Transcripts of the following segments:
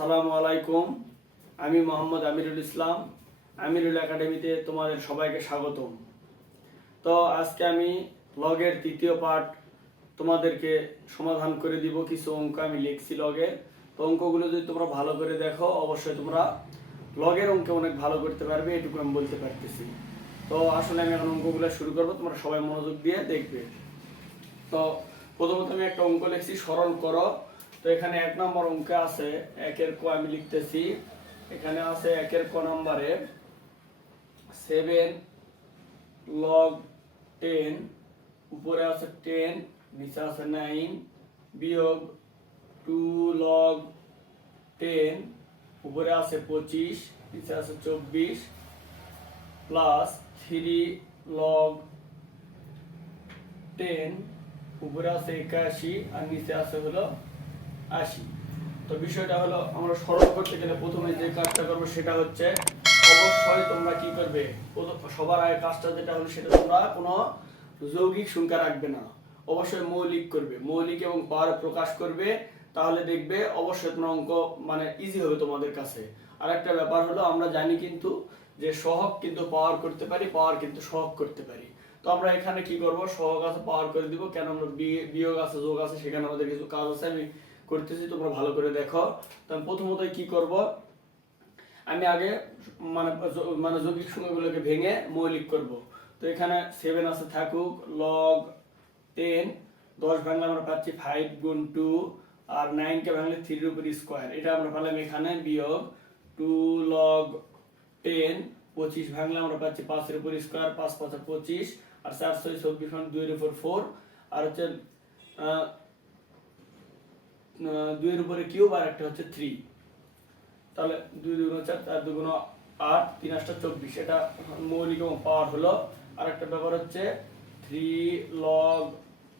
আসসালামু আলাইকুম। আমি মোহাম্মদ আমিরুল ইসলাম, আমিরুল একাডেমিতে তোমাদের সবাইকে স্বাগতম। তো আজকে আমি লগের তৃতীয় পার্ট তোমাদেরকে সমাধান করে দিব। কিছু অঙ্ক আমি লিখছি লগের, তো অঙ্কগুলো যদি তোমরা ভালো করে দেখো অবশ্যই তোমরা লগের অঙ্কে অনেক ভালো করতে পারবে, এটুকু আমি বলতে পারতেছি। তো আসলে আমি এখন অঙ্কগুলো শুরু করবো, তোমরা সবাই মনোযোগ দিয়ে দেখবে। তো প্রথমত আমি একটা অঙ্ক লিখছি, সরল করো। তো এখানে 1 নম্বর অঙ্কে আছে একের ক, আমি লিখতেছি। এখানে আছে একের ক নম্বরে 7 log 10, উপরে আছে 10, নিচে আছে 9, বিয়োগ 2 log 10, উপরে আছে 25, নিচে আছে 24, প্লাস 3 log 10, উপরে আছে 81 আর নিচে আছে হলো 80। তো বিষয়টা হলো, আমরা সরল করতে গেলে প্রথমে যে কাজটা করবো সেটা হচ্ছে, অবশ্যই তোমরা কি করবে, সবার আগে কাজটা যেটা হলো সেটা তোমরা কোনো যৌগিক সংখ্যা রাখবে না, অবশ্যই মৌলিক করবে, মৌলিক এবং পাওয়ার প্রকাশ করবে। তাহলে দেখবে অবশ্যই তোমার অঙ্ক মানে ইজি হবে তোমাদের কাছে। আর একটা ব্যাপার হলো, আমরা জানি কিন্তু যে সহগ কিন্তু পাওয়ার করতে পারি, পাওয়ার কিন্তু সহগ করতে পারি। তো আমরা এখানে কি করব, সহগ আছে পাওয়ার করে দিব, কেন আমরা বিয়োগ আছে যোগ আছে সেখানে আমাদের কিছু কাজ আছে, আমি করতেছি, তোমরা ভালো করে দেখো। তো আমি প্রথমত কি করব, আমি আগে মানে মানে যৌগিক সংখ্যাগুলোকে ভেঙে মৌলিক করব। তো এখানে 7 আছে থাকুক, log 10, 10 ভাঙলে আমরা পাচ্ছি 5 গুণ 2, আর 9 কে ভাঙলে 3 এর উপর স্কয়ার, এটা আমরা পেলাম এখানে, বিয়োগ 2 log 10, 25 ভাঙলে আমরা পাচ্ছি 5 এর উপর স্কয়ার, 5 5 25, আর 4 6 24, 2 এর উপর 4, আর হচ্ছে 2 এর উপরে কিউব, আর একটা হচ্ছে 3। তাহলে 2 2 গুণ 4, 4 2 গুণ 8, 3 8 24, এটা মৌলিক এবং পাওয়ার হলো। আর একটা ব্যাপার হচ্ছে 3 log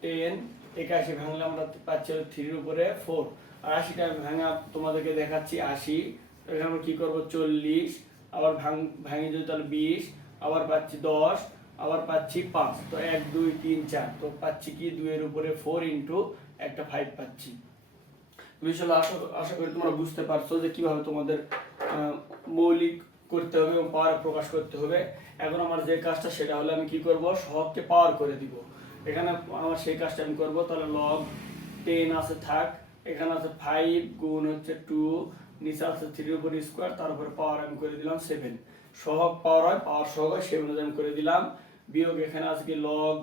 10, 81 ভাঙলে আমরা পাচ্ছি 3 এর উপরে 4, আর 80টা আমি ভাঙা তোমাদেরকে দেখাচ্ছি। 80 এখানে আমরা কি করব, 40, আবার ভাঙি যদি তাহলে 20, আবার পাচ্ছি 10, আবার পাচ্ছি 5। তো 1 2 3 4, তো পাচ্ছি কি 2 এর উপরে 4 ইনটু একটা 5 পাচ্ছি। বিষয়টা আশা করি তোমরা বুঝতে পারছো যে কিভাবে তোমাদের মৌলিক করতে হবে এবং পাওয়ার প্রকাশ করতে হবে। এখন আমার যে কাজটা সেটা হলো, আমি কি করব, সহগকে পাওয়ার করে দিব। এখানে আমার সেই কাজটা আমি করব। তাহলে log 10 আছে থাক, এখানে আছে 5 গুণ হচ্ছে 2, নিচে আছে 3 এর উপর স্কয়ার, তারপরে পাওয়ার আমি করে দিলাম 7। সহগ পাওয়ার হয়, পাওয়ার সহগ হয়, সেই অনুযায়ী আমি করে দিলাম। বিয়োগ এখানে আছে কি log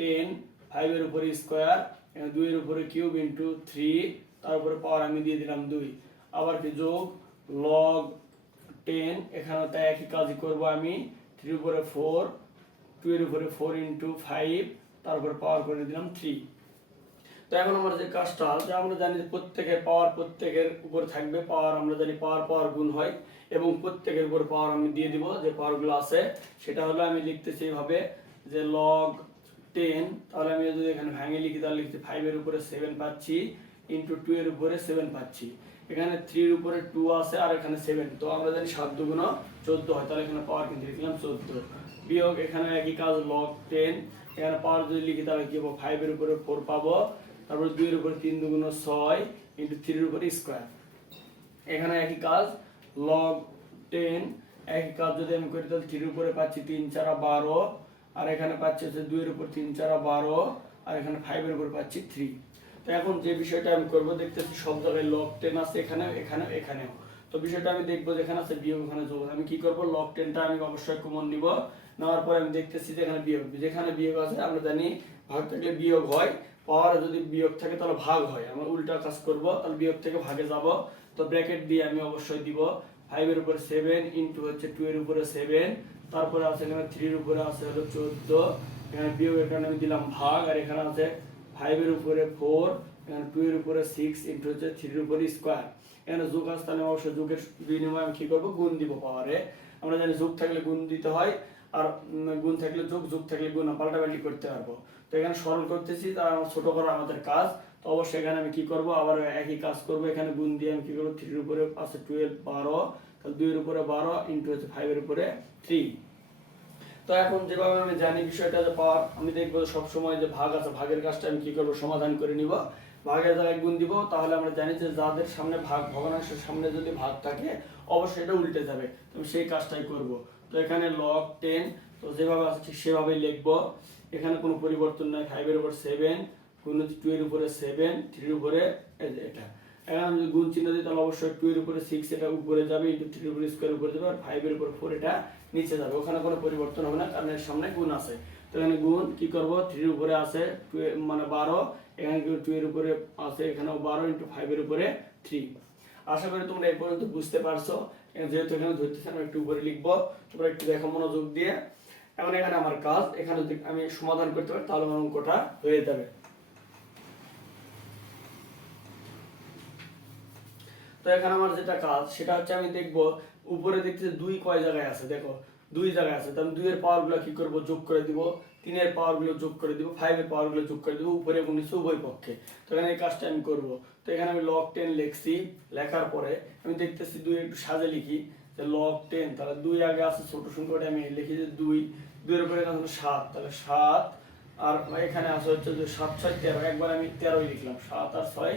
10, 5 এর উপরে স্কয়ার, 2 এর উপরে কিউব ইনটু 3, তারপরে পাওয়ার আমি দিয়ে দিলাম 2, আবার কি যোগ log 10, এখানে তাই একই কাজই করব আমি, 3 এর উপরে 4, 2 এর উপরে 4 ইনটু 5, তারপরে পাওয়ার করে দিলাম 3। তো এখন আমরা যে কাজটা, যে আমরা জানি যে প্রত্যেকের পাওয়ার প্রত্যেকের উপর থাকবে, পাওয়ার আমরা জানি পাওয়ার পাওয়ার গুণ হয়, এবং প্রত্যেকের উপর পাওয়ার আমি দিয়ে দিব যে পাওয়ারগুলো আছে। সেটা হলো আমি লিখতেছি এইভাবে যে log 10, তাহলে আমি যদি এখানে ভাঙে লিখি তাহলে লিখছি 5 এর উপরে 7 পাচ্ছি ইনটু 2 এর উপরে 7 পাচ্ছি, এখানে 3 এর উপরে 2 আছে, আর এখানে 7, তো আমরা জানি 7 দুগুণ 14 হয়, তাহলে এখানে পাওয়ার কিন্তু লিখলাম 14। বিয়োগ এখানে একই কাজ log 10, এখানে পাওয়ার যদি লিখি তাহলে কি পাবো, 5 এর উপরে 4 পাবো, তারপর 2 এর উপরে 3 দুগুণ 6 ইনটু 3 এর উপরে স্কয়ার, এখানে একই কাজ log 10, একই কাজ যদি আমি করি তাহলে 3 এর উপরে পাচ্ছি 3 4 12, আর এখানে পাচ্ছি হচ্ছে 2 এর উপর 3 4 12, আর এখানে 5 এর উপর পাচ্ছি 3। তো এখন যে বিষয়টা আমি করব, দেখতেছি সব জায়গায় log 10 আছে, এখানে এখানে এখানেও। তো বিষয়টা আমি দেখবো, যেখানে আছে বিয়োগ ওখানে যোগ, আমি কি করব, log 10টা আমি অবশ্যই কমন নিব, নেওয়ার পরে আমি দেখতেছি যে এখানে বিয়োগ, যেখানে বিয়োগ আছে আমরা জানি ভাগ থাকলে বিয়োগ হয়, পাওয়ার যদি বিয়োগ থাকে তাহলে ভাগ হয়, আমরা উল্টা কাজ করব, তাহলে বিয়োগ থেকে ভাগে যাব। তো ব্র্যাকেট দিয়ে আমি অবশ্যই দিব 5 এর উপরে 7 ইনটু হচ্ছে 2 এর উপরে 7, তারপরে আছে এখানে 3 এর উপরে আছে হলো 14, এখানে বিয়োগ, এখানে আমি দিলাম ভাগ, আর এখানে আছে 5 এর উপরে 4, এখানে 2 এর উপরে 6 ইনটু হচ্ছে 3 এর উপরে স্কয়ার, এখানে যোগ আছে, তাহলে অবশ্যই যোগের বিনিময়ে আমি কি করব, গুণ দিব পাওয়ারে। আমরা জানি যোগ থাকলে গুণ দিতে হয়, আর গুণ থাকলে যোগ, যোগ থাকলে গুণ, পাল্টাপাল্টি করতে পারবো। তো এখানে সরল করতেছি, তার ছোট করা আমাদের কাজ। তো অবশ্যই এখানে আমি কি করব, আবার একই কাজ করব, এখানে গুণ দিয়ে আমি কি করব, 3 এর উপরে আছে 12 12, তাহলে 2 এর উপরে 12 ইনটু হচ্ছে 5 এর উপরে 3। তো এখন যেভাবে আমি জানি বিষয়টা যে পাওয়ার, আমি দেখবো সব সময় যে ভাগ আছে, ভাগের কাজটা আমি কি করব, সমাধান করে নিব। ভাগের জায়গায় গুণ দিব, তাহলে আমরা জানি যে যাদের সামনে ভাগ, ভগ্নাংশের সামনে যদি ভাগ থাকে অবশ্যই এটা উল্টে যাবে, তো সেই কাজটাই করব। তো এখানে log 10, তো যেভাবে আছে ঠিক সেভাবেই লিখবো, এখানে কোনো পরিবর্তন নাই। 5 এর উপর 7 গুণ 2 এর উপরে 7, 3 এর উপরে এটা। এখন আমি যদি গুণ চিহ্ন দিই তাহলে অবশ্যই 2 এর উপরে 6 এটা উপরে যাবে, ইনটু 3 এর উপরে স্কয়ার উপরে যাবে, আর 5 এর উপর 4 এটা নিচে যাবে, ওখানে কোনো পরিবর্তন হবে না কারণ এর সামনে গুণ আছে। তো এখানে গুণ কি করব, 3 এর উপরে আছে 2 মানে 12, এখানে 2 এর উপরে আছে, এখানেও 12 ইনটু 5 এর উপরে 3। আশা করি তোমরা এই পর্যন্ত বুঝতে পারছো। যেহেতু এখানে ধরতেছি আমি একটু উপরে লিখবো, তোমরা একটু দেখো মনোযোগ দিয়ে। এখন এখানে আমার কাজ, এখানে যদি আমি সমাধান করতে পারি তাহলে আমার অঙ্কটা হয়ে যাবে। তো এখানে আমার যেটা কাজ সেটা হচ্ছে আমি দেখবো উপরে দেখতে 2 কয় জায়গায় আছে, দেখো 2 জায়গায় আছে, তাহলে 2 এর পাওয়ার গুলো কি করব, যোগ করে দিব, 3 এর পাওয়ার গুলো যোগ করে দিব, 5 এর পাওয়ার গুলো যোগ করে দিব উপরে এবং নিচে উভয় পক্ষে। তো এখানে এই কাজটা আমি করব। তো এখানে আমি log 10 লিখছি, লেখার পরে আমি দেখতেছি 2 একটু সাজে লিখি, যে log 10, তাহলে 2 আগে আছে ছোট সংখ্যাটা আমি লিখি যে 2 এর উপরে এখানে 7, তাহলে 7, আর এখানে আছে হচ্ছে যে 7 6 13, একবার আমি 13ই লিখলাম, 7 আর 6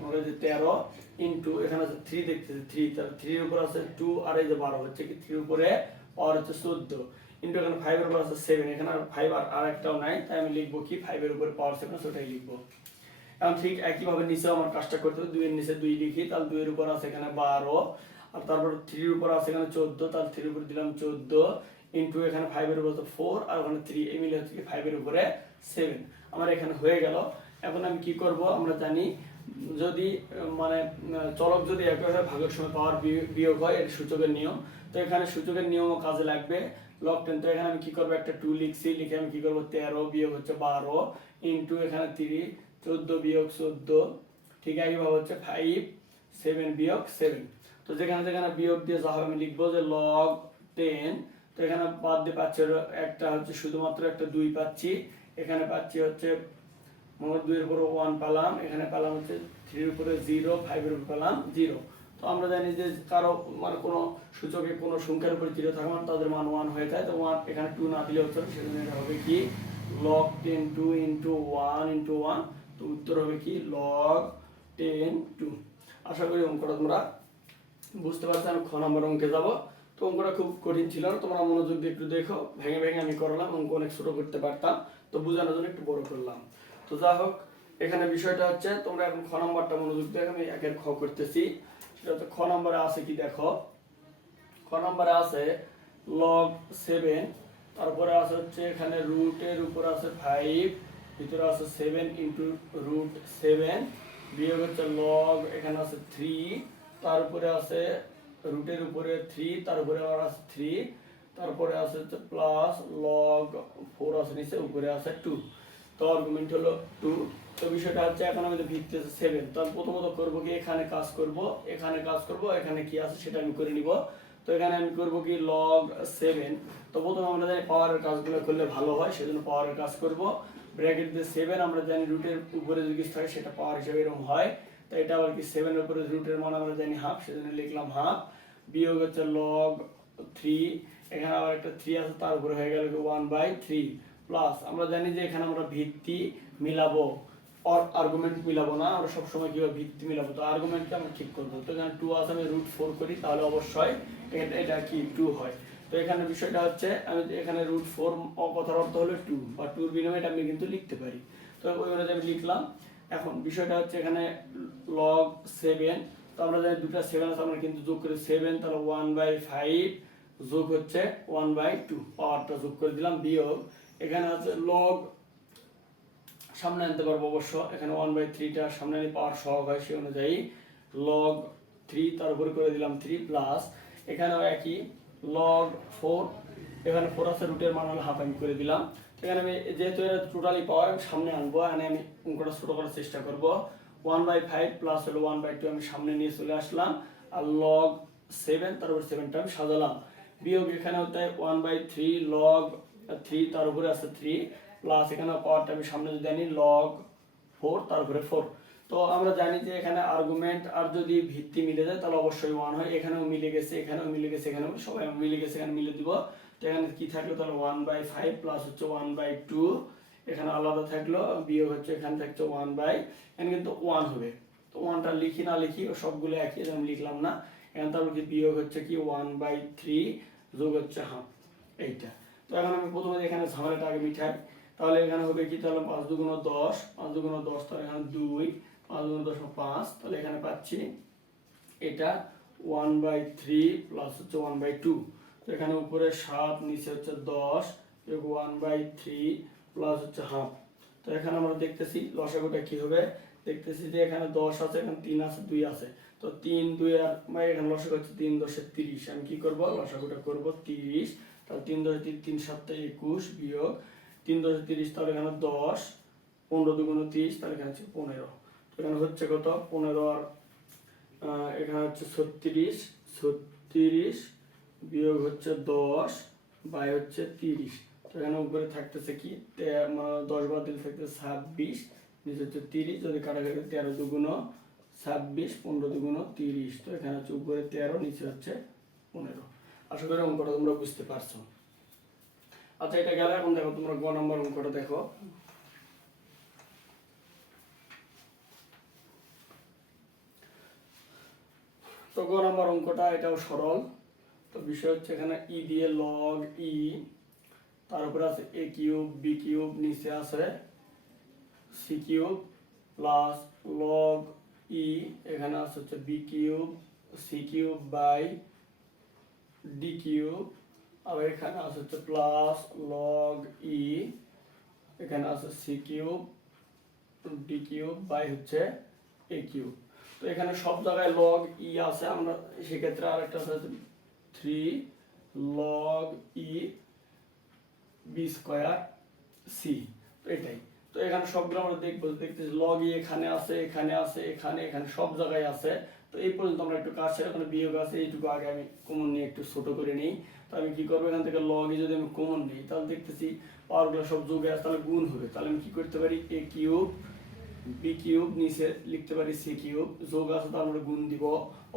আমরা যে 13 ইনটু এখানে আছে 3 দেখতেছি 3, তাহলে 3 এর উপর আছে 2 আর এই যে 12 হচ্ছে কি 3 এর উপরে পাওয়ার হচ্ছে 14 ইনটু এখানে 5 এর উপর আছে 7, এখানে আর 5 আর একটাও নাই, তাই আমি লিখবো কি 5 এর উপর পাওয়ার 7 সেটাই লিখবো। এখন ঠিক একই ভাবে নিচেও আমার কাজটা করতে হবে, 2 এর নিচে 2 লিখি, তাহলে 2 এর উপর আছে এখানে 12, আর তারপর 3 এর উপর আছে এখানে 14, তাহলে 3 এর উপর দিলাম 14 ইনটু এখানে 5 এর উপর আছে 4 আর ওখানে 3, এই মিলে হচ্ছে কি 5 এর উপরে 7। আমার এখানে হয়ে গেল। এখন আমি কি করব, আমরা জানি যদি মানে চলক যদি একইভাবে ভাগের সময় পাওয়ার বিয়োগ হয়, এর সূচকের নিয়ম। তো এখানে সূচকের নিয়মও কাজে লাগবে। log 10, তো এখানে আমি কি করব, একটা 2 লিখছি, লিখে আমি কি করব 13 বিয়োগ হচ্ছে 12 ইনটু এখানে 3 14 বিয়োগ 14, ঠিক একইভাবে হচ্ছে 5 7 বিয়োগ 7। তো যেখানে যেখানে বিয়োগ দিয়ে যা হবে আমি লিখবো যে log 10, তো এখানে বাদ দিয়ে পাচ্ছি একটা হচ্ছে শুধুমাত্র একটা 2 পাচ্ছি, এখানে পাচ্ছি হচ্ছে মোট 2 এর উপরে 1 পেলাম, এখানে পেলাম হচ্ছে 3 এর উপরে 0, 5 এর উপরে পেলাম 0। তো আমরা জানি যে কারো মানে কোনো সূচকে কোনো সংখ্যার উপরে 0 থাকে মানে তাদের মান 1 হয়ে যায়, তো 1 এখানে 2 না দিলে হচ্ছে, সেজন্য এটা হবে কি log 10 2 ইনটু 1 ইনটু 1, তো উত্তর হবে কি log 10 2। আশা করি অঙ্কটা তোমরা বুঝতে পারছো। আমি খ নম্বর অঙ্কে যাব। তো অঙ্কটা খুব কঠিন ছিল না, তোমরা মনোযোগ দিয়ে একটু দেখো, ভেঙে ভেঙে আমি করলাম, অঙ্ক অনেক ছোট করতে পারতাম, তো বোঝানোর জন্য একটু বড় করলাম। তো যা হোক, এখানে বিষয়টা হচ্ছে তোমরা এখন খ নম্বরটা মনোযোগ দিয়ে আমি একের খ করতেছি। সেটা হচ্ছে খ নম্বরে আছে কি, দেখো খ নম্বরে আছে log 7, তারপরে আছে হচ্ছে এখানে রুটের উপর আছে 5, ভিতরে আছে 7 ইনটু রুট 7 বিয়োগ হচ্ছে log এখানে আছে 3, তারপরে আছে রুটের উপরে 3, তার উপরে আবার আছে 3, তারপরে আছে হচ্ছে প্লাস log 4 আছে নিচে, উপরে আছে 2, তো আর্গুমেন্ট হলো 2। তো বিষয়টা হচ্ছে এখন আমাদের ভিত্তি আছে 7, তো আমি প্রথমত করবো কি এখানে কাজ করব, এখানে কাজ করব, এখানে কি আছে সেটা আমি করে নিব। তো এখানে আমি করব কি log 7, তো প্রথমে আমরা জানি পাওয়ারের কাজগুলো করলে ভালো হয়, সেজন্য পাওয়ারের কাজ করব। ব্র্যাকেট দিয়ে 7, আমরা জানি রুটের উপরে যদি কিছু থাকে সেটা পাওয়ার হিসেবে এরকম হয়, তো এটা আবার কি 7 এর উপরে রুটের মান আমরা জানি হাফ, সেজন্য লিখলাম হাফ, বিয়োগ হচ্ছে log 3, এখানে আবার একটা 3 আছে, তার উপরে হয়ে গেল 1/3 প্লাস আমরা জানি যে এখানে আমরা ভিত্তি মিলাবো, আর্গুমেন্ট মিলাবো না, আমরা সব সময় কিভাবে ভিত্তি মিলাবো, তো আর্গুমেন্টটা আমরা ঠিক করব। তো এখানে 2 আছে, আমি √4 করি, তাহলে অবশ্যই এটা কি 2 হয়। তো এখানে বিষয়টা হচ্ছে আমি এখানে √4 কথার অর্থ হলো 2 বা 2 এর বিনিময়ে আমি কিন্তু লিখতে পারি, তো ওই অনুযায়ী আমি লিখলাম। এখন বিষয়টা হচ্ছে এখানে log 7, তো আমরা জানি দুটো 7 আছে, আমরা কিন্তু যোগ করি 7, তাহলে 1/5 যোগ হচ্ছে 1/2, পাওয়ারটা যোগ করে দিলাম, বিয়োগ এখানে আছে log সামনে আনতে পারবো অবশ্য, এখানে 1/3টা সামনে আনি পাওয়ার সহগ হয়, সেই অনুযায়ী log 3 তার উপরে করে দিলাম 3 প্লাস এখানেও একই log 4, এখানে 4 আছে, রুটের মান হলো হাফ, আমি করে দিলাম। এখানে আমি যেহেতু এটা টোটালি পাওয়ার আমি সামনে আনবো, এখানে আমি অঙ্কটা ছোট করার চেষ্টা করব। 1/5 প্লাস হলো 1/2 আমি সামনে নিয়ে চলে আসলাম, আর log 7 তারপর 7টা আমি সাজালাম, বিয়োগ এখানে হতে 1/3 log 3 তার উপরে আছে 3 প্লাস এখানে পাওয়ারটা আমি সামনে যদি আনি log 4 তারপরে 4। তো আমরা জানি যে এখানে আর্গুমেন্ট আর যদি ভিত্তি মিলে যায় তাহলে অবশ্যই 1 হয়, এখানেও মিলে গেছে, এখানেও মিলে গেছে, এখানেও সবাই মিলে গেছে, এখানে মিলে দিব। তো এখানে কি থাকলো, তাহলে 1/5 প্লাস হচ্ছে 1/2 এখানে আলাদা থাকলো, বিয়োগ হচ্ছে এখানে থাকছে 1/, এখানে কিন্তু 1 হবে। তো 1টা লিখি না লিখি, সবগুলো একই, আমি লিখলাম না। এখানে তারপর কি বিয়োগ হচ্ছে কি 1/3 যোগ হচ্ছে হাফ, এইটা। তো এখন আমি প্রথমে এখানে ঝামেলাটা আগে মিঠাই। তাহলে এখানে হবে কি, তাহলে 5 দুগুণ 10, 5 দুগুণ 10, তাহলে এখানে 2, 5 দুগুণ 10 5, তাহলে এখানে পাচ্ছি এটা 1/3 প্লাস হচ্ছে 1/2। তো এখানে উপরে 7, নিচে হচ্ছে 10, 1/3 প্লাস হচ্ছে হাফ। তো এখানে আমরা দেখতেছি লসাগুটা কি হবে, দেখতেছি যে এখানে 10 আছে, এখানে 3 আছে, 2 আছে। তো 3 2 আর এখানে লসাগু হচ্ছে 3 10 30। আমি কি করব, লসাগুটা করব 30। তাহলে 3 10 3 3 7 21 বিয়োগ 3 10 30, তাহলে এখানে 10, 15 দুগুণ 30, তাহলে এখানে হচ্ছে 15। তো এখানে হচ্ছে কত, 15 আর এখানে হচ্ছে 36, 36 বিয়োগ হচ্ছে 10 বাই হচ্ছে 30। তো এখানে উপরে থাকতেছে কি, 10 বাদ দিলে থাকতেছে 26, নিচে হচ্ছে 30, যদি কাটাকাটি 13 দুগুণ 26, 15 দুগুণ 30। তো এখানে হচ্ছে উপরে 13, নিচে হচ্ছে 15। আশা করি অঙ্কটা তোমরা বুঝতে পারছো। আচ্ছা, এটা গেলে এখন দেখো তোমরা গ নম্বর অঙ্কটা দেখো। তো গ নম্বর অঙ্কটা এটাও সরল। তো বিষয় হচ্ছে এখানে ই দিয়ে লগ ই, তার উপরে আছে এ কিউব বি কিউব, নিচে আছে C cube plus log e, এখানে আছে হচ্ছে B cube C cube by D cube, আর এখানে আছে হচ্ছে প্লাস লগ ই, এখানে আছে C cube D cube by হচ্ছে এ কিউব। তো এখানে সব জায়গায় লগ ই আছে, আমরা সেক্ষেত্রে আরেকটা আছে 3 log ই বি স্কোয়ার সি। তো এটাই। তো এখানে সবগুলো আমরা দেখবো, দেখতেছি লগ ই এখানে আছে, এখানে আছে, এখানে এখানে সব জায়গায় আছে। তো এই পর্যন্ত আমরা একটু কাজ সেরে, ওখানে বিয়োগ আছে, এইটুকু আগে আমি কমন নিয়ে একটু ছোট করে নিই। তো আমি কি করবো, এখান থেকে লগ ই যদি আমি কমন নিই, তাহলে দেখতেছি পাওয়ারগুলো সব যোগে আছে, তাহলে গুণ হবে। তাহলে আমি কি করতে পারি, এ কিউব বি কিউব, নিচে লিখতে পারি সি কিউব, যোগ আছে তো আমরা গুণ দিব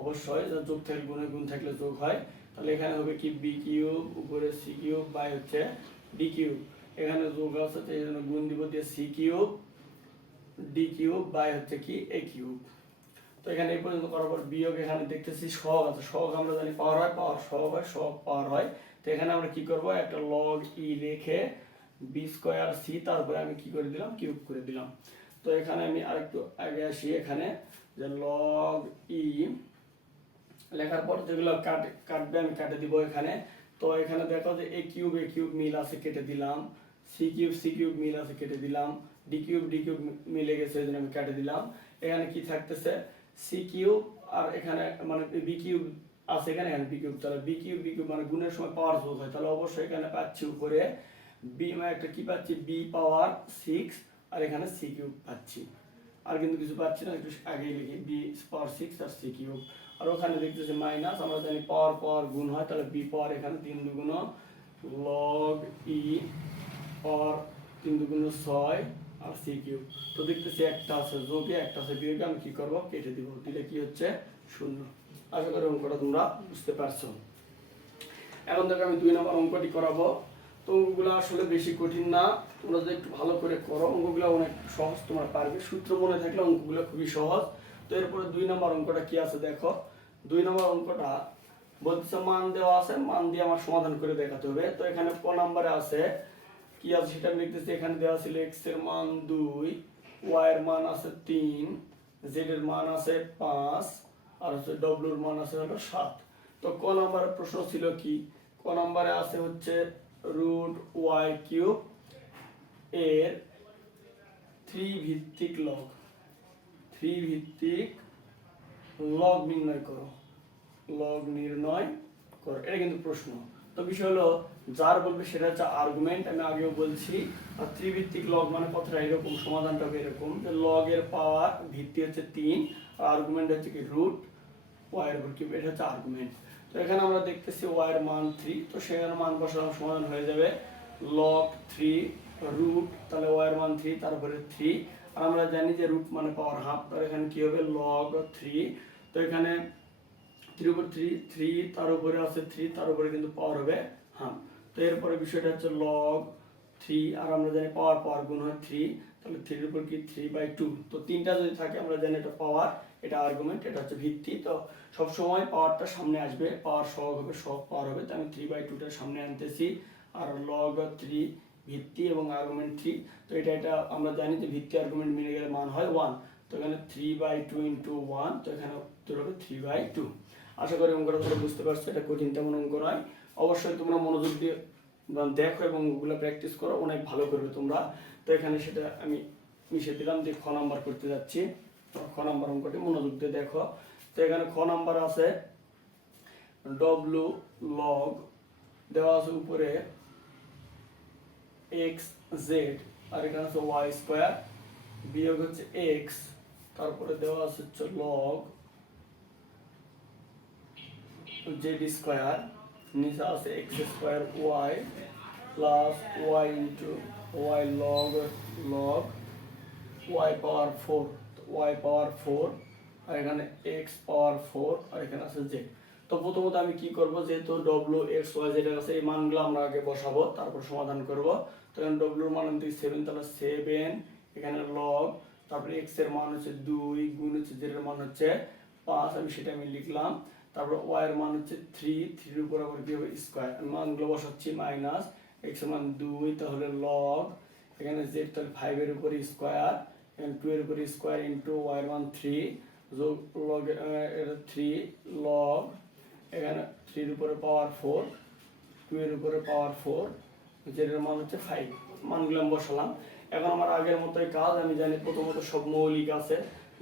অবশ্যই, যোগ থাকলে গুণে, গুণ থাকলে যোগ হয়। তাহলে এখানে হবে কি বি কিউব উপরে সি কিউব বাই হচ্ছে ডি কিউব, এখানে যোগ আছে তো এই জন্য গুণ দিব দিয়ে C cube D cube by হচ্ছে কি এ কিউব। তো এখানে এই পর্যন্ত করার পর বিয়োগ, এখানে দেখতেছি সহগ আছে, সহগ আমরা জানি পাওয়ার হয়, পাওয়ার সহগ হয়, সহগ পাওয়ার হয়। তো এখানে আমরা কি করব, একটা লগ ই রেখে বি স্কোয়ার সি, তারপরে আমি কি করে দিলাম, কিউব করে দিলাম। তো এখানে আমি আরেকটু আগে আসি, এখানে যে লগ ই লেখার পর যেগুলো কাটবে আমি কাটে দিব এখানে। তো এখানে দেখো যে এ কিউব মিল আছে, কেটে দিলাম, সি কিউব মিল আছে, কেটে দিলাম, ডি কিউব মিলে গেছে, এই জন্য আমি কেটে দিলাম। এখানে কি থাকতেছে, সি কিউব আর এখানে মানে বি কিউব আছে, এখানে বি কিউব, তাহলে বি কিউব মানে গুণের সময় পাওয়ার যোগ হয়, তাহলে অবশ্যই এখানে পাচ্ছি উপরে বি, মানে একটা কি পাচ্ছি, বি পাওয়ার 6, আর এখানে সি কিউব পাচ্ছি। আর কিন্তু কিছু পাচ্ছি না, একটু আগেই লিখি বি পাওয়ার 6 আর সি কিউব। আর ওখানে দেখতেছি মাইনাস, আমরা জানি পাওয়ার পাওয়ার গুণ হয়, তাহলে বি পাওয়ার এখানে 3 দুগুণ লগ ই পাওয়ার 3 দুগুণ 6 আর সি কিউব। তো দেখতেছি একটা আছে যোগে, একটা আছে বিয়োগে, আমি কি করব, কেটে দিব, দিলে কি হচ্ছে 0। আশা করি অঙ্কটা তোমরা বুঝতে পারছো। এখন দেখো আমি 2 নম্বর অঙ্কটি করাবো। তো অঙ্কগুলো আসলে বেশি কঠিন না, তোমরা যদি একটু ভালো করে করো অঙ্কগুলো অনেক সহজ, তোমরা পারবে, সূত্র মনে থাকলে অঙ্কগুলো খুবই সহজ। তো এরপরে 2 নম্বর অঙ্কটা কি আছে দেখো। 2 নম্বর অঙ্কটা বলতেছে মান দেওয়া আছে, মান দিয়ে আমার সমাধান করে দেখাতে হবে। তো এখানে ক নম্বরে আছে কি আছে সেটা আমি লিখতেছি। এখানে দেওয়া ছিল x এর মান 2, y এর মান আছে 3, z এর মান আছে 5, আর হচ্ছে w এর মান আছে হলো 7। তো ক নম্বরের প্রশ্ন ছিল কি, ক নম্বরে আছে হচ্ছে √y³ এর 3 ভিত্তিক লগ, 3 ভিত্তিক লগ নির্ণয় করো, লগ নির্ণয় করো, এটা কিন্তু প্রশ্ন। তো বিষয় হলো যার বলবে সেটা হচ্ছে আর্গুমেন্ট, আমি আগেও বলছি। আর ত্রিভিত্তিক লগ মানে কথাটা এরকম, সমাধানটা হবে এরকম যে লগ এর পাওয়ার ভিত্তি হচ্ছে 3, আর আর্গুমেন্ট হচ্ছে কি √y এর উপর কিউব, এটা হচ্ছে আর্গুমেন্ট। তো এখানে আমরা দেখতেছি y এর মান 3, তো সেখানে মান বসালাম, সমাধান হয়ে যাবে log 3 রুট, তাহলে y এর মান 3, তারপরে 3, আর আমরা জানি যে রুট মানে পাওয়ার হাফ, তাহলে এখানে কি হবে log 3। তো এখানে 3 উপর 3, তার উপরে আছে 3, তার উপরে কিন্তু পাওয়ার হবে হাফ। তো এরপরে বিষয়টা হচ্ছে log 3, আর আমরা জানি পাওয়ার পাওয়ার গুণ হয় 3, তাহলে 3 এর উপর কি 3/2। তো তিনটা যদি থাকে আমরা জানি এটা পাওয়ার, এটা আর্গুমেন্ট, এটা হচ্ছে ভিত্তি। তো সব সময় পাওয়ারটা সামনে আসবে, পাওয়ার সহগ হবে, সহগ পাওয়ার হবে, তো আমি 3/2টা সামনে আনতেছি। আর log 3 ভিত্তি এবং আর্গুমেন্ট 3, তো এটা আমরা জানি যে ভিত্তি আর্গুমেন্ট মিলে গেলে মান হয় 1। তো এখানে 3/2 × 1, তো এখানে উত্তর হবে 3/2। আশা করি অঙ্কটা তোমরা বুঝতে পারছো, এটা কঠিন তেমন অঙ্ক নয়। অবশ্যই তোমরা মনোযোগ দিয়ে দেখো এবং ওগুলো প্র্যাকটিস করো, অনেক ভালো করবে তোমরা। তো এখানে সেটা আমি মিশিয়ে দিলাম যে খ নাম্বার করতে যাচ্ছি। খ নাম্বার অঙ্কটি মনোযোগ দিয়ে দেখো। তো এখানে খ নাম্বার আছে w log দেওয়া আছে উপরে xz, আর এখানে আছে y² বিয়োগ হচ্ছে x, তারপরে দেওয়া আছে হচ্ছে log z², নিচে আছে x² y plus y into y log y পাওয়ার 4, y পাওয়ার 4, আর এখানে x পাওয়ার 4, আর এখানে আছে z। তো প্রথমত আমি কি করব, যেহেতু w x y z এর আছে এই মানগুলো আমরা আগে বসাবো, তারপর সমাধান করব। তো এখানে w এর মান আমি 7, তাহলে 7, এখানে log, তারপরে x এর মান হচ্ছে 2 গুণ হচ্ছে z এর মান হচ্ছে 5, আমি সেটা লিখলাম। তারপর y এর মান হচ্ছে 3, 3 এর উপর আবার কি হবে স্কয়ার, মানগুলো বসাচ্ছি, মাইনাস x এর মান 2, তাহলে log, এখানে z তাহলে 5 এর উপর স্কয়ার, এখানে 2 এর উপর স্কয়ার ইনটু y এর মান 3 যোগ log 3 log, এখানে 3 এর উপরে পাওয়ার 4, 2 এর উপরে পাওয়ার 4, z এর মান হচ্ছে 5, মানগুলো আমি বসালাম। এখন আমার আগের মতোই কাজ, আমি জানি প্রথমত সব মৌলিক আছে,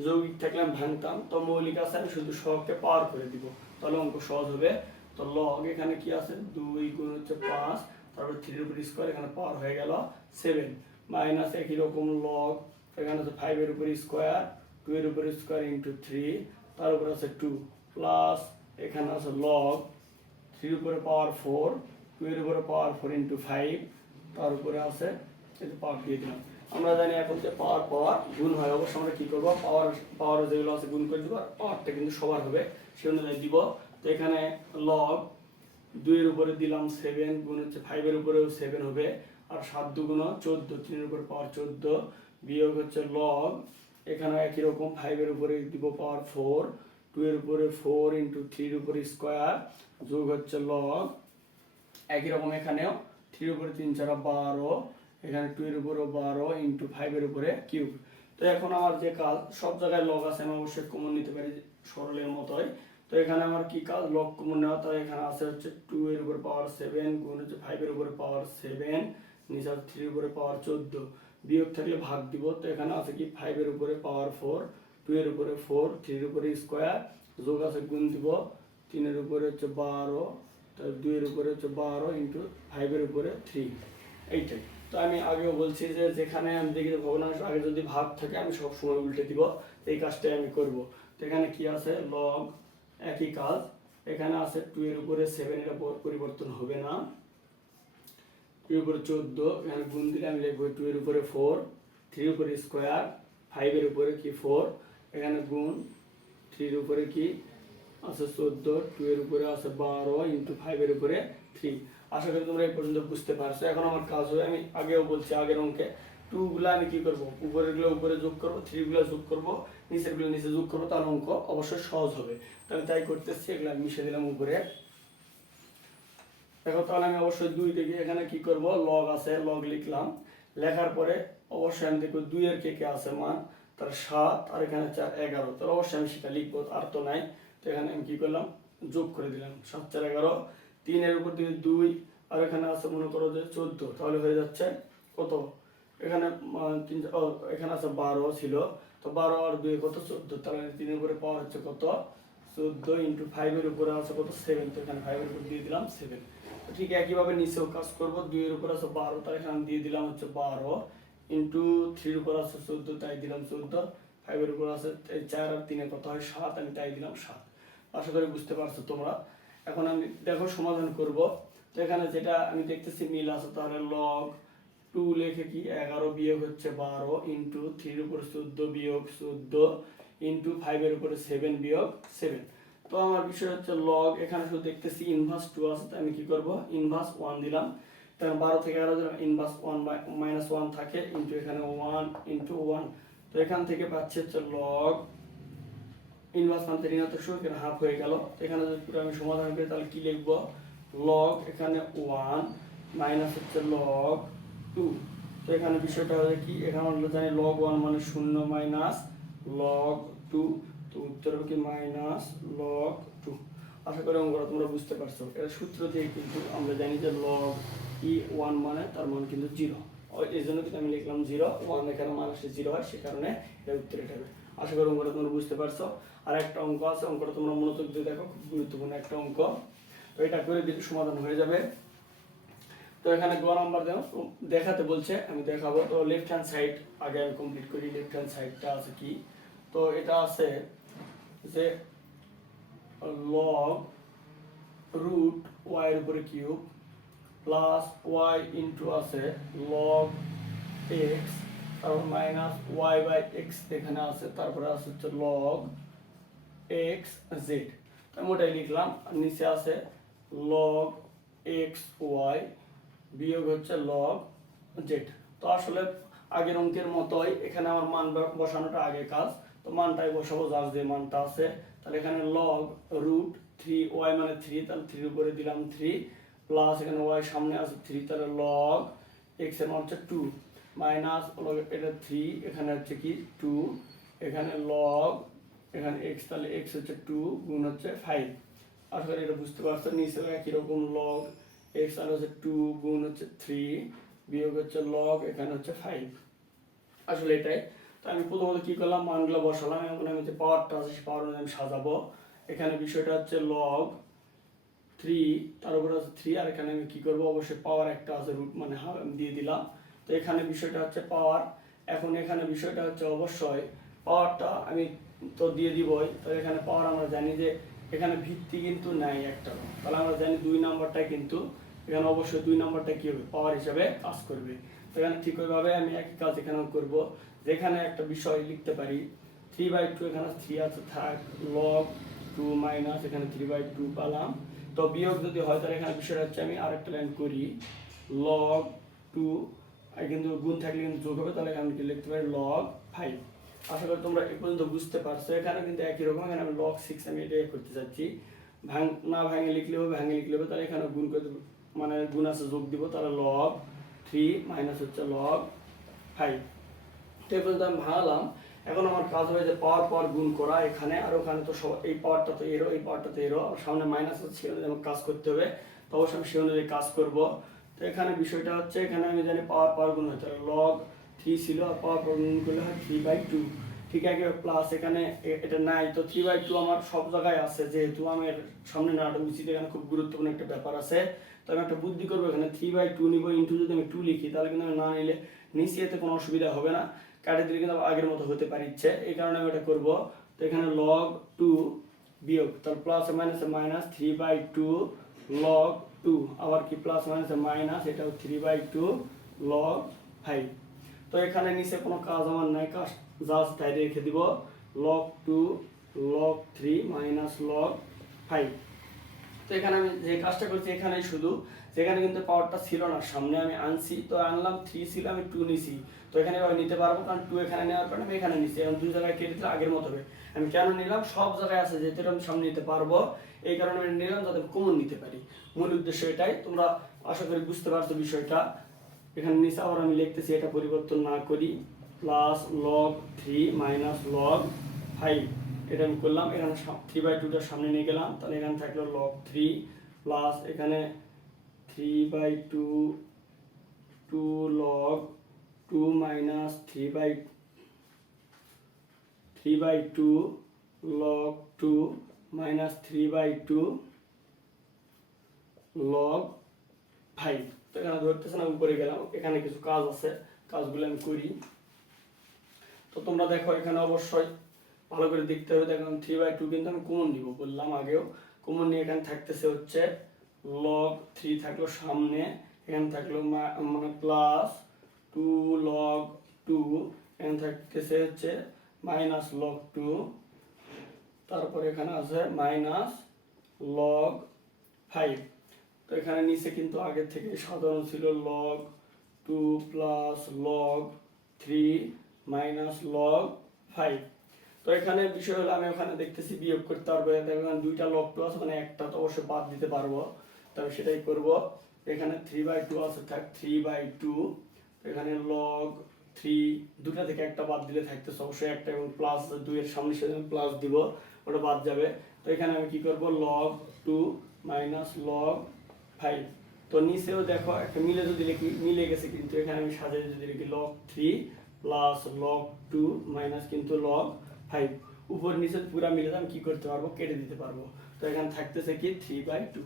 যৌগিক থাকলে আমি ভাঙতাম, তো মৌলিক আছে আমি শুধু সহগকে পাওয়ার করে দিব, তাহলে অঙ্ক সহজ হবে। তো log এখানে কি আছে 2 গুণ হচ্ছে 5, তারপর 3 এর উপর স্কয়ার, এখানে পাওয়ার হয়ে গেল 7, মাইনাস একই রকম log, এখানে আছে 5 এর উপর স্কয়ার, 2 এর উপর স্কয়ার ইনটু 3, তার উপর আছে 2, প্লাস এখানে আছে log 3 এর উপরে পাওয়ার 4, 2 এর উপরে পাওয়ার 4 ইনটু 5, তার উপরে আছে এই পাওয়ার দিয়ে দিলাম। আমরা জানি এখন যে পাওয়ার গুণ হয়, অবশ্য আমরা কি করব, পাওয়ার যেগুলো আছে গুণ করে দিব, আর পাওয়ারটা কিন্তু সবার হবে সেই অনুযায়ী দিব। তো এখানে log 2 এর উপরে দিলাম 7 গুণ হচ্ছে 5 এর উপরেও 7 হবে, আর 7 2 14, 3 এর উপরে পাওয়ার 14 বিয়োগ হচ্ছে log, এখানে একই রকম 5 এর উপরে দিব পাওয়ার 4, 2 এর উপরে 4 ইনটু 3 এর উপরে স্কয়ার যোগ হচ্ছে log, একই রকম এখানেও 3 এর উপরে 3 4 12, এখানে 2 এর উপরে 12 ইনটু 5 এর উপরে কিউব। তো এখন আমার যে কাজ, সব জায়গায় লগ আছে, আমি অবশ্যই কমন নিতে পারি সরলের মতোই। তো এখানে আমার কি কাজ, লগ কমন নেওয়া, তো এখানে আছে হচ্ছে 2 এর উপরে পাওয়ার 7 গুণ হচ্ছে 5 এর উপরে পাওয়ার 7, নিচে 3 এর উপরে পাওয়ার 14, বিয়োগ থাকলে ভাগ দিব। তো এখানে আছে কি 5 এর উপরে পাওয়ার 4, 2 এর উপরে 4, 3 এর উপরে স্কয়ার যোগ আছে গুণ দিব, 3 এর উপরে হচ্ছে 12, তাহলে 2 এর উপরে হচ্ছে 12 ইনটু 5 এর উপরে 3, এইটাই। তো আমি আগেও বলছি যে যেখানে আমি দেখি যে ভগ্নাংশ আগে যদি ভাগ থাকে আমি সব সময় উল্টে দিব, এই কাজটাই আমি করব। তো এখানে কি আছে, log একই কাজ, এখানে আছে 2 এর উপরে 7, এর পরিবর্তন হবে না, 2 এর উপরে 14, এখানে গুণ দিলে আমি লিখব 2 এর উপরে 4, 3 এর উপরে স্কয়ার, 5 এর উপরে কি 4, এখানে গুণ 3 এর উপরে কি আছে 14, 2 এর উপরে আছে 12 ইনটু 5 এর উপরে 3। আশা করি তোমরা এই পর্যন্ত বুঝতে পারছো। এখন আমার কাজ হবে, আমি আগেও বলছি আগের অঙ্কে 2 গুলা আমি কি করব, উপরের গুলো উপরে যোগ করব, 3 গুলো যোগ করব, নিচের গুলো নিচে যোগ করব, তাহলে অঙ্ক অবশ্যই সহজ হবে। তাহলে তাই করতেছি, এগুলো আমি মিশিয়ে দিলাম উপরে। দেখো তাহলে আমি অবশ্যই 2 থেকে এখানে কি করব, log আছে, log লিখলাম, লেখার পরে অবশ্যই আমি দেখব 2 এর কে আছে মান, তার 7, আর এখানে 4 11, তাহলে অবশ্যই আমি সেটা লিখবো, আর তো নাই। তো এখানে আমি কি করলাম, যোগ করে দিলাম, 7 4 11, 3 এর উপর দিয়ে 2, আর এখানে আছে মনে করো যে 14, তাহলে হয়ে যাচ্ছে কত, এখানে 3 এখানে আছে 12 ছিল, তো 12 আর 2 কত 14, তাহলে 3 এর উপরে পাওয়ার হচ্ছে কত 14 ইনটু 5 এর উপরে আছে কত 7, তো এখানে 5 এর উপর দিয়ে দিলাম 7। ঠিক একইভাবে নিচেও কাজ করব, 2 এর উপর আছে 12, তাই এখানে দিয়ে দিলাম হচ্ছে 12 ইনটু 3 এর উপর আছে 14, তাই দিলাম 14, 5 এর উপর আছে 4 আর 3 এর কত হয় 7, আমি তাই দিলাম 7। আশা করি বুঝতে পারছো তোমরা। এখন আমি দেখো সমাধান করব। তো এখানে যেটা আমি দেখতেছি মিল আছে, তাহলে log 2 লিখে কি 11 বিয়োগ হচ্ছে 12 ইনটু 3 এর উপর 14 বিয়োগ 14 ইনটু 5 এর উপরে 7 বিয়োগ 7। তো আমার বিষয় হচ্ছে log, এখানে শুধু দেখতেছি ইনভার্স 2 আছে, তাই আমি কি করব, ইনভার্স 1 দিলাম, তখন 12 থেকে 11 দিলাম ইনভার্স 1 মাইনাস 1 থাকে ইনটু এখানে 1 ইনটু 1। তো এখান থেকে পাচ্ছি হচ্ছে লগ ইনভার্স মানে ঋণাত্মক শুরু এখানে হাফ হয়ে গেল। তো এখানে যদি পুরো আমি সমাধান করি তাহলে কি লিখবো, লগ এখানে 1 মাইনাস হচ্ছে লগ 2। তো এখানে বিষয়টা হচ্ছে কি, এখানে আমরা জানি লগ 1 মানে 0 মাইনাস লগ 2। তো উত্তর হবে কি মাইনাস লগ 2। আশা করি অঙ্কটা তোমরা বুঝতে পারছো। এটা সূত্র দিয়ে কিন্তু আমরা জানি যে লগ ই 1 মানে তার মান কিন্তু 0, এই জন্য কিন্তু আমি লিখলাম 0, 1 এখানে মান আসে 0 হয়, সে কারণে এটা উত্তর এটা হবে। আশা করি অঙ্কটা তোমরা বুঝতে পারছো। আর একটা অঙ্ক আছে, অঙ্কটা তোমরা মনোযোগ দিয়ে দেখো, খুব গুরুত্বপূর্ণ একটা অঙ্ক। তো এটা করে দিলে সমাধান হয়ে যাবে। তো এখানে গ নাম্বার দেখাতে বলছে, আমি দেখাবো। তো লেফট হ্যান্ড সাইড আগে আমি কমপ্লিট করি। লেফট হ্যান্ড সাইডটা আছে কি, তো এটা আছে যে লগ রুট ওয়াই এর উপরে কিউব প্লাস ওয়াই ইন্টু আছে লগ এক্স, তারপর মাইনাস ওয়াই বাই এক্স এখানে আছে, তারপরে আছে হচ্ছে লগ এক্স জেড। আমি ওটাই লিখলাম। আর নিচে আছে লগ এক্স ওয়াই বিয়োগ হচ্ছে লগ জেড। তো আসলে আগের অঙ্কের মতোই এখানে আমার মান বসানোটা আগে কাজ। তো মানটাই বসাবো, যার যে মানটা আছে। তাহলে এখানে লগ রুট 3 ওয়াই মানে 3, তাহলে 3 এর উপরে দিলাম 3 প্লাস এখানে ওয়াই সামনে আছে 3, তাহলে লগ এক্স এর মান হচ্ছে 2 মাইনাস লগ এটা 3 এখানে হচ্ছে কি 2, এখানে লগ এখানে এক্স, তাহলে এক্স হচ্ছে 2 গুণ হচ্ছে 5। আসলে এটা বুঝতে পারছো। নিচে একই রকম লগ এক্স আর হচ্ছে 2 গুণ হচ্ছে 3 বিয়োগ হচ্ছে লগ এখানে হচ্ছে 5। আসলে এটাই। তো আমি প্রথমত কি করলাম, মানগুলো বসালাম। এখন আমি যে পাওয়ারটা আছে সেই পাওয়ার আমি সাজাবো। এখানে বিষয়টা হচ্ছে লগ 3, তার উপরে আছে 3, আর এখানে আমি কি করবো, অবশ্যই পাওয়ার একটা আছে রুট মানে আমি দিয়ে দিলাম। তো এখানে বিষয়টা হচ্ছে পাওয়ার। এখন এখানে বিষয়টা হচ্ছে অবশ্যই পাওয়ারটা আমি তো দিয়ে দিবই। তো এখানে পাওয়ার আমরা জানি যে এখানে ভিত্তি কিন্তু নাই একটা, তাহলে আমরা জানি 2 নাম্বারটা কিন্তু এখানে অবশ্যই 2 নাম্বারটা কি হবে, পাওয়ার হিসাবে কাজ করবে। তো এখানে ঠিক ওইভাবে আমি একই কাজ এখানেও করব। যেখানে একটা বিষয় লিখতে পারি 3/2, এখানে 3 আছে থাক লগ 2 মাইনাস এখানে 3/2 পেলাম। তো বিয়োগ যদি হয় তাহলে এখানে বিষয়টা হচ্ছে আমি আরেকটা লাইন করি লগ 2, কিন্তু গুণ থাকলে কিন্তু যোগ হবে, তাহলে আমি কি লিখতে পারি লগ 5। আশা করি তোমরা এই পর্যন্ত বুঝতে পারছো। এখানে কিন্তু একই রকম, এখানে আমি লগ 6 আমি এটাই করতে চাচ্ছি। না ভাঙে লিখলে হবে, ভাঙে লিখলে হবে, তাহলে এখানে গুণ করে মানে গুণ আছে যোগ দিব, তাহলে লগ 3 মাইনাস হচ্ছে লগ 5। তো এই পর্যন্ত আমি ভাঙালাম। এখন আমার কাজ হবে যে পাওয়ার পাওয়ার গুণ করা এখানে, আর ওখানে তো সব এই পাওয়ারটা তো এরো, এই পাওয়ারটা তো এরো, সামনে মাইনাস আছে, সে অনুযায়ী কাজ করতে হবে। তো অবশ্যই আমি সে অনুযায়ী কাজ করব। তো এখানে বিষয়টা হচ্ছে এখানে আমি জানি পাওয়ার পাওয়ার গুণ হয়, তাহলে লগ 3 ছিল, আর পাওয়ার পাওয়ার গুণ করলে হয় 3/2। ঠিক আছে, প্লাস এখানে এটা নাই, তো 3/2 আমার সব জায়গায় আছে, যেহেতু আমার সামনে নাটা উচিত, এখানে খুব গুরুত্বপূর্ণ একটা ব্যাপার আছে। তো আমি একটা বুদ্ধি করবো, এখানে 3/2 নিব, ইন্টু যদি আমি 2 লিখি তাহলে কিন্তু আমি না নিলে নিচে এতে কোনো অসুবিধা হবে না, কাটে দিলে কিন্তু আগের মতো হতে পারে ইচ্ছে, এই কারণে আমি এটা করবো। তো এখানে লগ 2 বিয়োগ, তাহলে প্লাস মাইনাসে মাইনাস 3/2 লগ 2, আবার কি প্লাস মাইনাসে মাইনাস, এটাও 3/2 লগ 5। তো এখানে নিচে কোনো কাজ আমার নাই, কাজ জাস্ট তাই রেখে দিব লগ 2 লগ 3 মাইনাস লগ 5। তো এখানে আমি যে কাজটা করছি, এখানে শুধু যেখানে কিন্তু পাওয়ারটা ছিল না সামনে আমি আনছি, তো আনলাম 3 ছিল আমি 2 নিছি। তো এখানে এভাবে নিতে পারবো, কারণ 2 এখানে নেওয়ার কারণে আমি এখানে নিছি। এখন 2 জায়গায় কেটে দিলে আগের মতো হবে। আমি কেন নিলাম, সব জায়গায় আছে যেহেতু আমি সামনে নিতে পারবো, এই কারণে আমি নিলাম যাতে কমন নিতে পারি। মূল উদ্দেশ্য এটাই। তোমরা আশা করি বুঝতে পারছো বিষয়টা। এখানে নিচে আবার আমি লিখতেছি, এটা পরিবর্তন না করি, প্লাস লগ 3 মাইনাস লগ 5, এটা আমি করলাম। এখানে 3/2টা সামনে নিয়ে গেলাম, তাহলে এখানে থাকলো লগ 3 প্লাস এখানে 3/2 2 log 2 minus 3/2 log 2 minus 3/2 log 5। তো এখানে ধরতেছে না, উপরে গেলাম, এখানে কিছু কাজ আছে, কাজগুলো আমি করি। তো তোমরা দেখো এখানে অবশ্যই ভালো করে দেখতে হবে। দেখো 3/2 কিন্তু আমি কমন নিব বললাম আগেও, কমন নিয়ে এখানে থাকতেছে হচ্ছে লগ 3 থাকলো সামনে, এখানে থাকলো মানে প্লাস 2 লগ 2, এখানে থাকতেছে হচ্ছে মাইনাস লগ 2, তারপর এখানে আছে মাইনাস লগ 5। তো এখানে নিচে কিন্তু আগে থেকে সাধারণ ছিল log 2 plus log 3 minus log 5। তো এখানে বিষয় হলো আমি ওখানে দেখতেছি বিয়োগ করতে পারবো, দেখবেন দুইটা log 2 আছে, মানে একটা তো অবশ্যই বাদ দিতে পারবো, তবে সেটাই করব। এখানে 3/2 আছে, থাক 3/2। এখানে log 3 দুটা থেকে একটা বাদ দিলে থাকতেছে অবশ্যই একটা, এবং প্লাস 2 এর সামনে সাথে প্লাস দিব, ওটা বাদ যাবে। তো এখানে আমি কি করব, log 2 মাইনাস log 5। তো নিচেও দেখো একটা মিলে যদি লিখি, মিলে গেছে, কিন্তু এখানে আমি সাজিয়ে যদি লিখি log 3 প্লাস log 2 মাইনাস কিন্তু log 5, উপর নিচে পুরা মিলে আমি কি করতে পারবো, কেটে দিতে পারবো। তো এখানে থাকতেছে কি 3/2।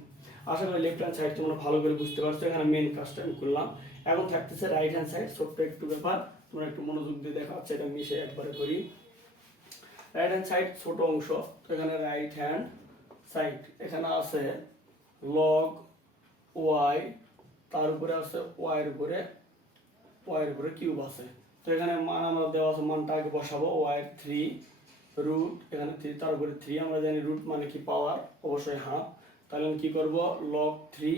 আশা করি লেফট হ্যান্ড সাইড তোমরা ভালো করে বুঝতে পারছো। এখানে মেন কাজটা আমি করলাম। এখন থাকতেছে রাইট হ্যান্ড সাইড, ছোট্ট একটু ব্যাপার, তোমরা একটু মনোযোগ দিয়ে দেখো। আচ্ছা, এটা মিশে একবারে করি। রাইট হ্যান্ড সাইড ছোট অংশ, তো এখানে রাইট হ্যান্ড সাইড এখানে আছে log y, তার উপরে আছে y এর উপরে কিউব আছে। তো এখানে মান আমরা দেওয়া আছে, মানটা আগে বসাবো, y এর 3 রুট, এখানে 3 তার উপরে 3, আমরা জানি রুট মানে কি পাওয়ার, অবশ্যই হাফ। তাহলে আমি কি করব, log 3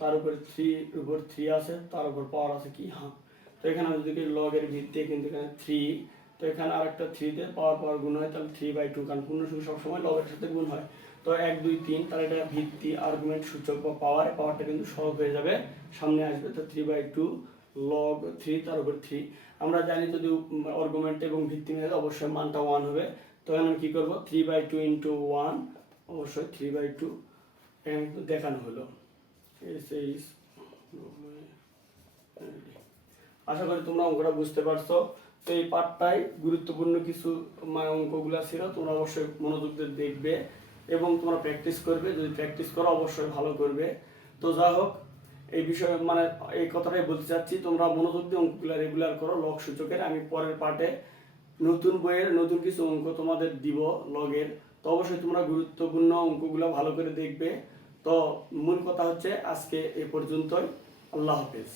তার উপরে 3 এর উপর 3 আছে, তার উপর পাওয়ার আছে কি হাফ। তো এখানে আমি যদি log এর ভিত্তি কিন্তু এখানে 3, তো এখানে আরেকটা 3 দিয়ে পাওয়ার গুণ হয়, তাহলে 3/2, কারণ পূর্ণ সংখ্যা সবসময় log এর সাথে গুণ হয়। তো 1 2 3, তাহলে এটা ভিত্তি, আর্গুমেন্ট, সূচক বা পাওয়ারটা কিন্তু সহজ হয়ে যাবে, সামনে আসবে। তো 3/2 log 3 তার উপর 3, আমরা জানি যদি আর্গুমেন্ট এবং ভিত্তি মিলে অবশ্যই মানটা 1 হবে। তো আমি কি করব, 3/2 ইন্টু 1, অবশ্যই 3/2 এখানে দেখানো হলো। আশা করি তোমরা অঙ্কটা বুঝতে পারছো। তো এই পার্টটাই গুরুত্বপূর্ণ কিছু অঙ্কগুলো ছিল, তোমরা অবশ্যই মনোযোগ দিয়ে দেখবে এবং তোমরা প্র্যাকটিস করবে। যদি প্র্যাকটিস করো অবশ্যই ভালো করবে। তো যা হোক, এই বিষয়ে এই কথাটাই বলতে চাচ্ছি, তোমরা মনোযোগ দিয়ে অঙ্কগুলো রেগুলার করো লগ সূচকের। আমি পরের পার্টে নতুন বইয়ের নতুন কিছু অঙ্ক তোমাদের দিব লগের, তো অবশ্যই তোমরা গুরুত্বপূর্ণ অঙ্কগুলো ভালো করে দেখবে। তো মূল কথা হচ্ছে আজকে এ পর্যন্তই। আল্লাহ হাফেজ।